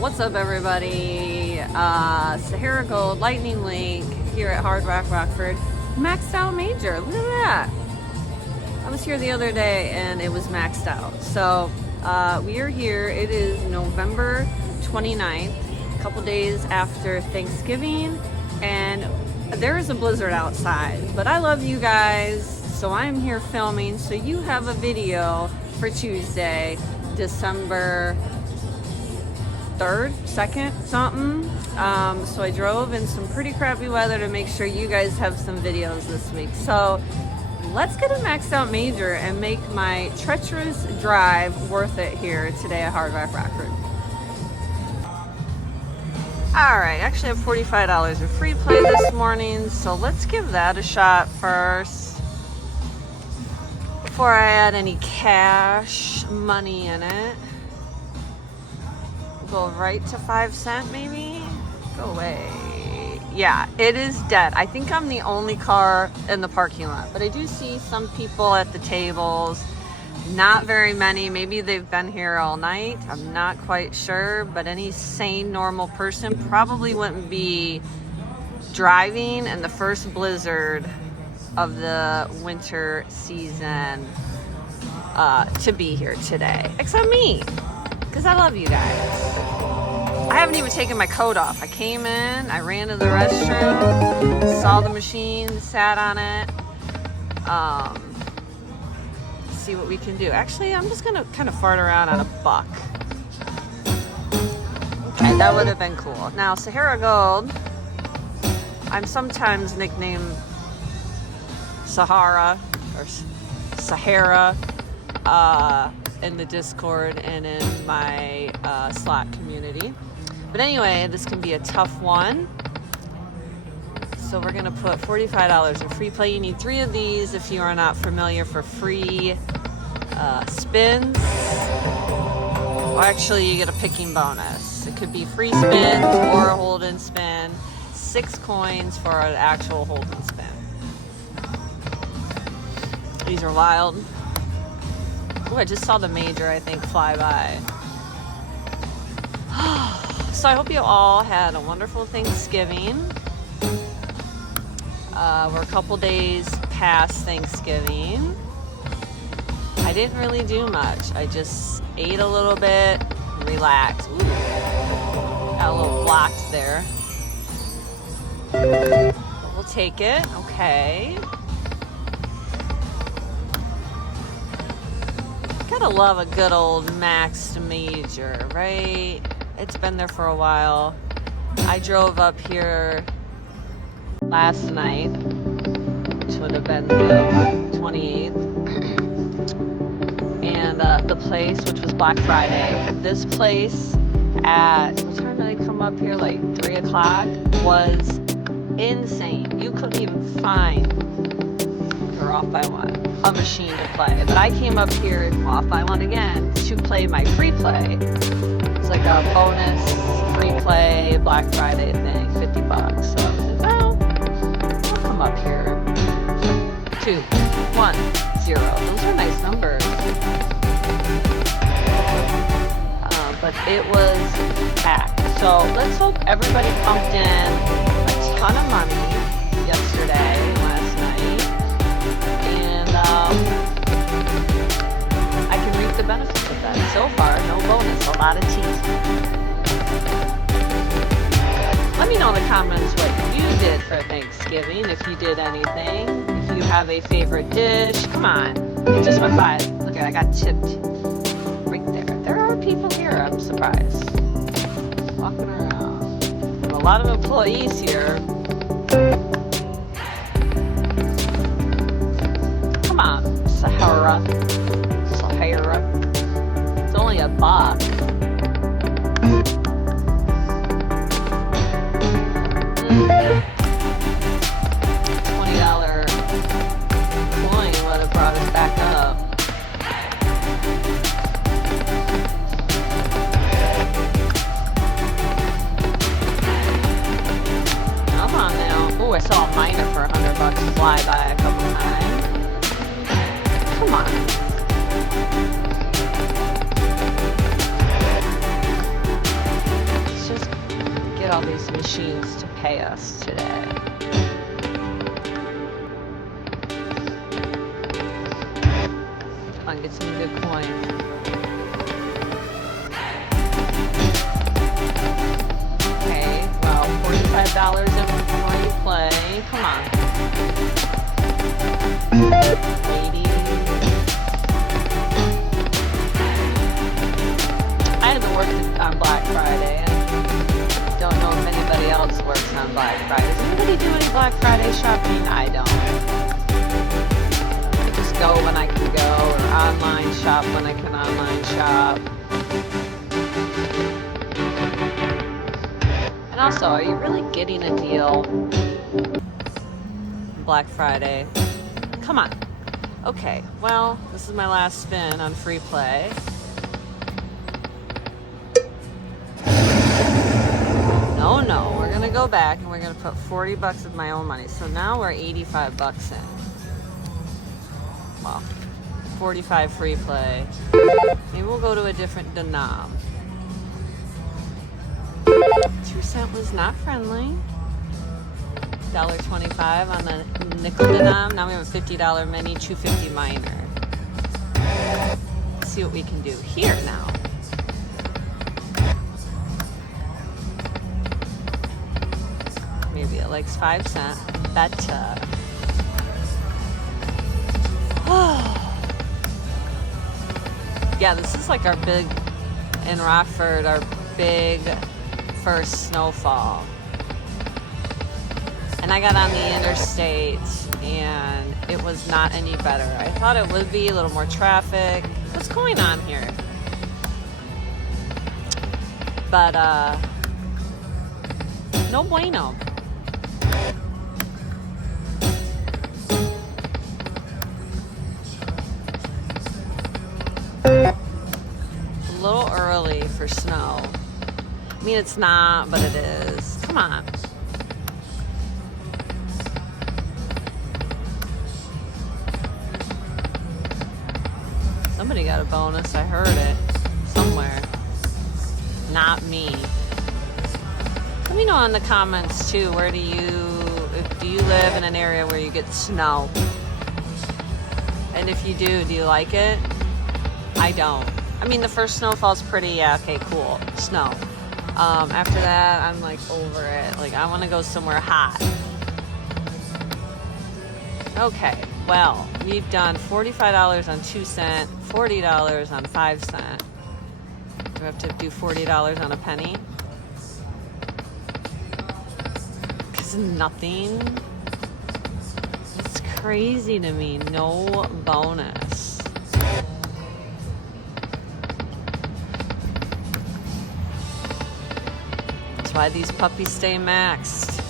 What's up, everybody? Sahara Gold Lightning Link here at Hard Rock Rockford. Maxed out major. Look at that. I was here the other day and it was maxed out. So we are here. It is November 29th, a couple days after Thanksgiving, and there is a blizzard outside. But I love you guys, so I'm here filming. So you have a video for Tuesday, December 3rd, 2nd, something. So I drove in some pretty crappy weather to make sure you guys have some videos this week. So let's get a maxed out major and make my treacherous drive worth it here today at Hard Rock Rockford. Alright, actually I have $45 of free play this morning, so let's give that a shot first before I add any cash money in it. Go right to 5 cent maybe? Go away. Yeah, it is dead. I think I'm the only car in the parking lot, but I do see some people at the tables. Not very many. Maybe they've been here all night. I'm not quite sure, but any sane, normal person probably wouldn't be driving in the first blizzard of the winter season to be here today, except me, because I love you guys. I haven't even taken my coat off. I came in, I ran to the restroom, saw the machine, sat on it. See what we can do. Actually, I'm just gonna kind of fart around on a buck. Okay, that would have been cool. Now, Sahara Gold, I'm sometimes nicknamed Sahara or Sahara in the Discord and in my slot community. But anyway, this can be a tough one. So we're gonna put $45 in free play. You need 3 of these if you are not familiar for free spins. Or actually you get a picking bonus. It could be free spins or a hold and spin. 6 coins for an actual hold and spin. These are wild. Oh, I just saw the major, I think, fly by. So I hope you all had a wonderful Thanksgiving. We're a couple days past Thanksgiving. I didn't really do much. I just ate a little bit, relaxed. Ooh, got a little blocked there. But we'll take it. Okay. Gotta love a good old maxed major, right? It's been there for a while. I drove up here last night, which would have been the 28th, and the place, which was Black Friday. This place at, what time did I come up here? Like 3 o'clock, was insane. You couldn't even find, or off by 1, a machine to play. But I came up here off by 1 again to play my free play. It's like a bonus free play Black Friday thing, $50. So I was like, well, I'll come up here. 2, 1, 0. Those are nice numbers. But it was packed. So let's hope everybody pumped in a ton of money yesterday, last night. And I can reap the benefits of that. So far, no bonus, a lot of teasing. Let me know in the comments what you did for Thanksgiving, if you did anything, if you have a favorite dish. Come on, it just went by. Look at, I got tipped right there. There are people here, I'm surprised. Walking around. And a lot of employees here. Come on, Sahara. It's only a buck. $20 coin would have brought us back up. Come on now. Oh, I saw a miner for $100 fly by a couple times. Come on. these machines to pay us today. Come on, get some good coins. Okay, well, $45 in before you play. Come on. 80. I haven't worked on Black Friday. And don't know if anybody else works on Black Friday. Does anybody do any Black Friday shopping? I don't. I just go when I can go, or online shop when I can online shop. And also, are you really getting a deal? Black Friday. Come on. Okay, well, this is my last spin on free play. No, we're gonna go back and we're gonna put 40 bucks of my own money. So now we're 85 bucks in. Well, 45 free play. Maybe we'll go to a different denom. 2 cent was not friendly. $1.25 on the nickel denom. Now we have a $50 mini, $2.50 minor. Let's see what we can do here now. Maybe it likes 5 cent. Better. Yeah, this is like our big, in Rockford, our big first snowfall. And I got on the interstate and it was not any better. I thought it would be a little more traffic. What's going on here? But, no bueno. A little early for snow. I mean, it's not, but it is. Come on. Somebody got a bonus. I heard it somewhere. Not me. Let me know in the comments too. Do you live in an area where you get snow? And if you do you like it? I don't. I mean, the first snowfall's pretty, yeah, okay, cool. Snow. After that, I'm like over it. Like, I want to go somewhere hot. Okay, well, we've done $45 on 2 cent, $40 on 5 cent. Do we have to do $40 on a penny? Because nothing. It's crazy to me. No bonus. That's why these puppies stay maxed.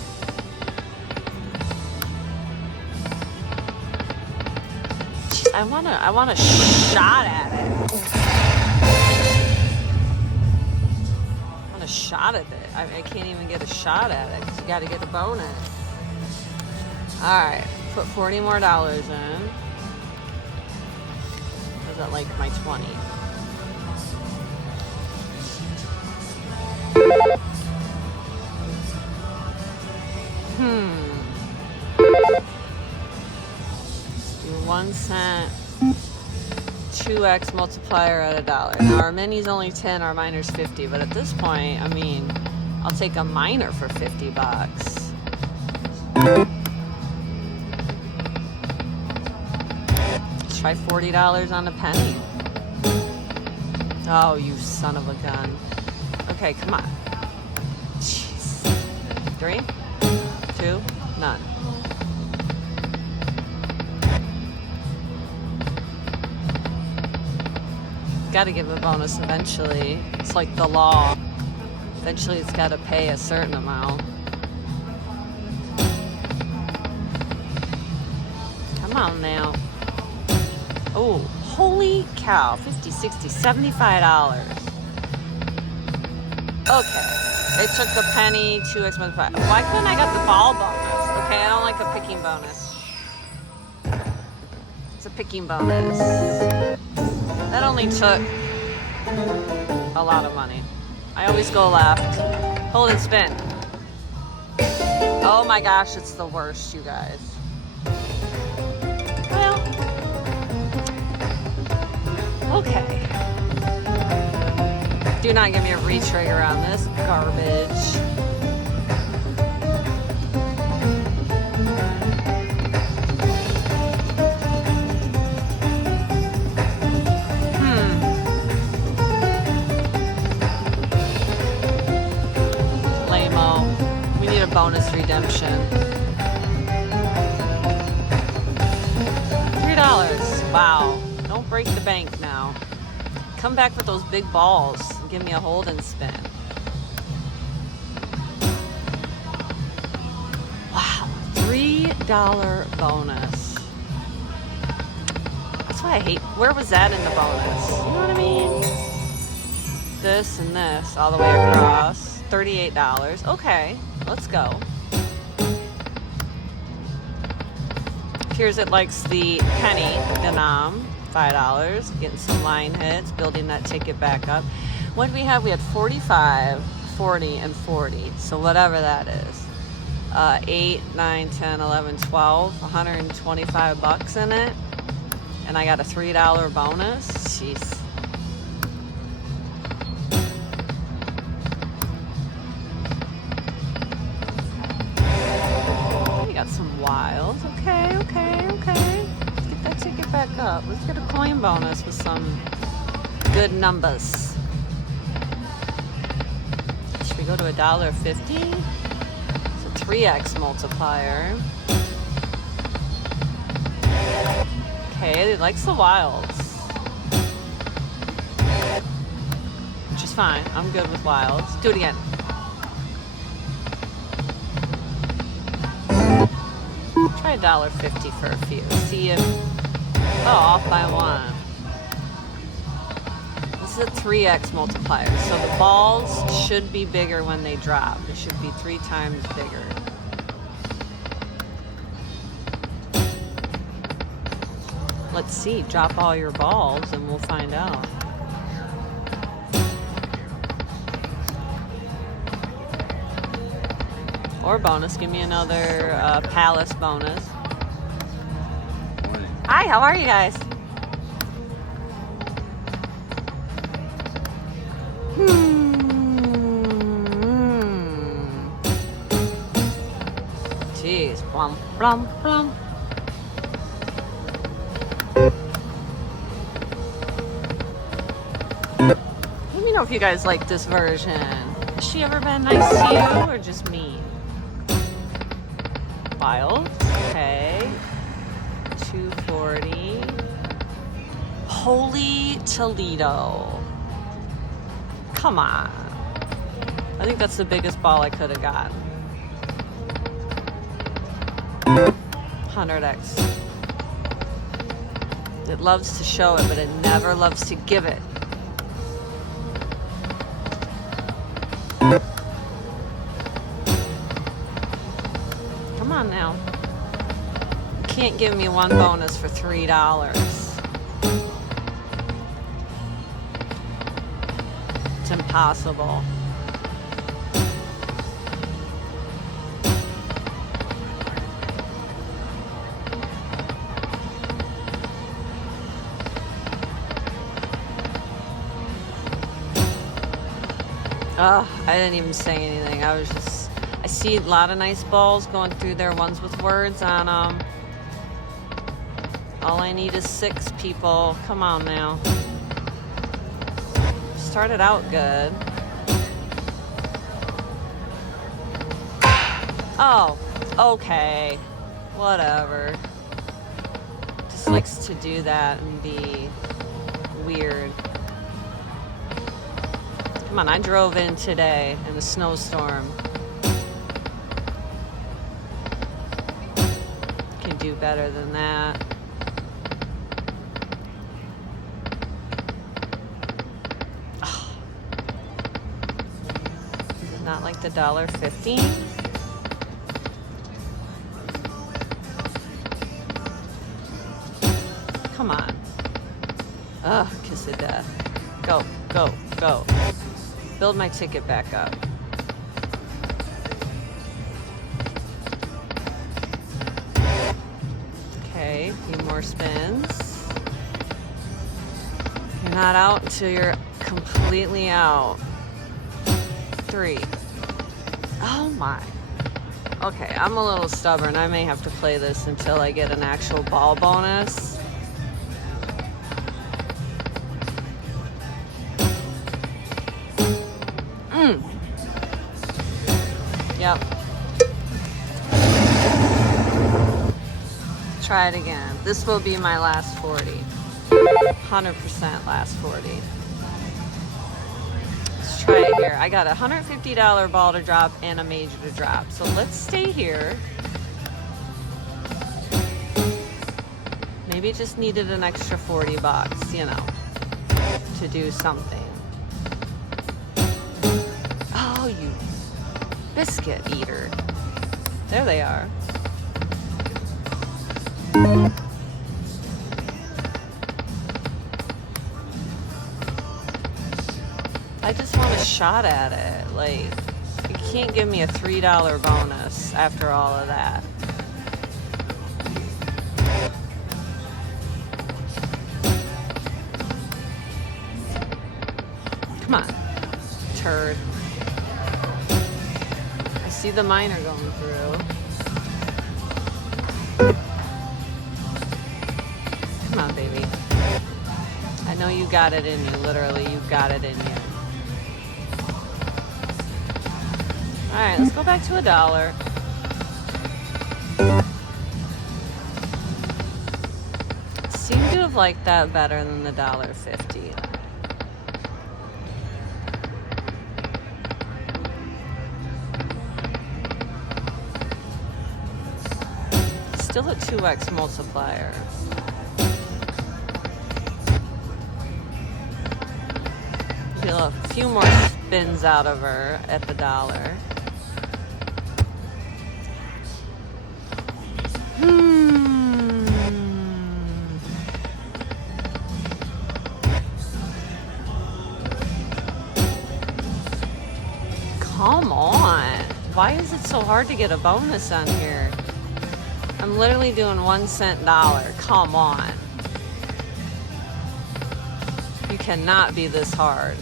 Jeez, I want a shot at it. I want a shot at it. I can't even get a shot at it because you got to get a bonus. All right, put $40 more in. Is that like my 20? Do 1 cent, 2x multiplier at $1. Now our mini's only 10, our minor's 50, but at this point, I mean, I'll take a minor for 50 bucks. Let's try $40 on a penny. Oh, you son of a gun. Okay, come on. Jeez. 3, 2, none. Got to give a bonus eventually. It's like the law. Eventually it's got to pay a certain amount. Come on now. Oh, holy cow. $50, $60, $75. Okay. They took the penny, 2x multiplier. Why couldn't I get the ball bonus? Okay, I don't like a picking bonus. It's a picking bonus. That only took a lot of money. I always go left. Hold and spin. Oh my gosh, it's the worst, you guys. Well, okay. Do not give me a re-trigger on this garbage. Bonus redemption. $3. Wow. Don't break the bank now. Come back with those big balls and give me a hold and spin. Wow. $3 bonus. That's why I hate. Where was that in the bonus? You know what I mean? This and this all the way across. $38. Okay. Let's go. Here's it likes the penny denom, $5. Getting some line hits, building that ticket back up. What did we have? We had 45, 40, and 40. So whatever that is. 8, 9, 10, 11, 12, $125 in it. And I got a $3 bonus. Jeez. Some wilds. Okay. Let's get that ticket back up. Let's get a coin bonus with some good numbers. Should we go to $1.50? It's a 3x multiplier. Okay, it likes the wilds. Which is fine. I'm good with wilds. Do it again. Try $1.50 for a few. See if... Oh, off by one. This is a 3x multiplier. So the balls should be bigger when they drop. It should be 3 times bigger. Let's see. Drop all your balls and we'll find out. Or bonus. Give me another palace bonus. Hi, how are you guys? Jeez. Plum, plum, plum. Let me know if you guys like this version. Has she ever been nice to you or just me? Wild. Okay. 240. Holy Toledo. Come on. I think that's the biggest ball I could have gotten. 100x. It loves to show it, but it never loves to give it. Come on now. You can't give me one bonus for $3. It's impossible. Oh, I didn't even say anything. I see a lot of nice balls going through there, ones with words on them. All I need is 6 people. Come on now. Started out good. Oh, okay. Whatever. Just likes to do that and be weird. Come on, I drove in today in a snowstorm. Can do better than that. Oh. Not like the $1.50. Come on. Ugh, kiss of death. Go, go, go. Build my ticket back up. Okay, a few more spins. You're not out until you're completely out. 3. Oh my. Okay, I'm a little stubborn. I may have to play this until I get an actual ball bonus. Yep. Try it again. This will be my last 40. 100% last 40. Let's try it here. I got a $150 ball to drop and a major to drop. So let's stay here. Maybe just needed an extra 40 bucks, you know, to do something. Oh, you biscuit eater. There they are. I just want a shot at it. Like, you can't give me a $3 bonus after all of that. Come on, turd. I see the miner going through. Come on, baby. I know you got it in you, literally, you got it in you. Alright, let's go back to $1. Seem to have liked that better than the $1.50. Still a 2x multiplier. Feel a few more spins out of her at the $1. Come on. Why is it so hard to get a bonus on here? I'm literally doing 1 cent dollar. Come on. You cannot be this hard.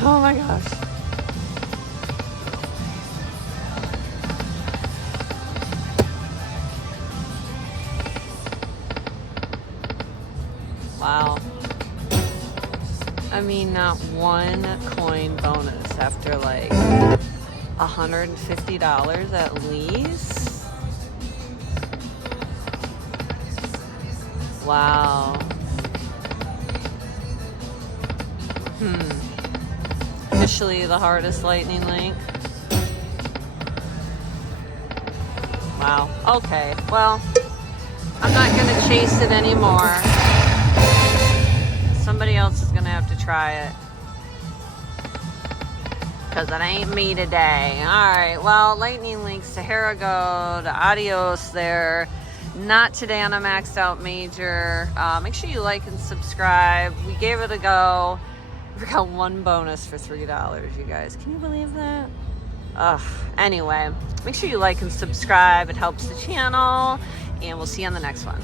Oh my gosh. Wow. I mean, not one coin bonus after like $150 at least. Wow. Officially the hardest lightning link. Wow. Okay. Well, I'm not gonna chase it anymore. Somebody else is gonna have to try it, because it ain't me today. Alright, well, lightning links, Sahara Gold, adios there. Not today on a maxed out major. Make sure you like and subscribe. We gave it a go. We got 1 bonus for $3, you guys. Can you believe that? Ugh. Anyway, make sure you like and subscribe. It helps the channel, and we'll see you on the next one.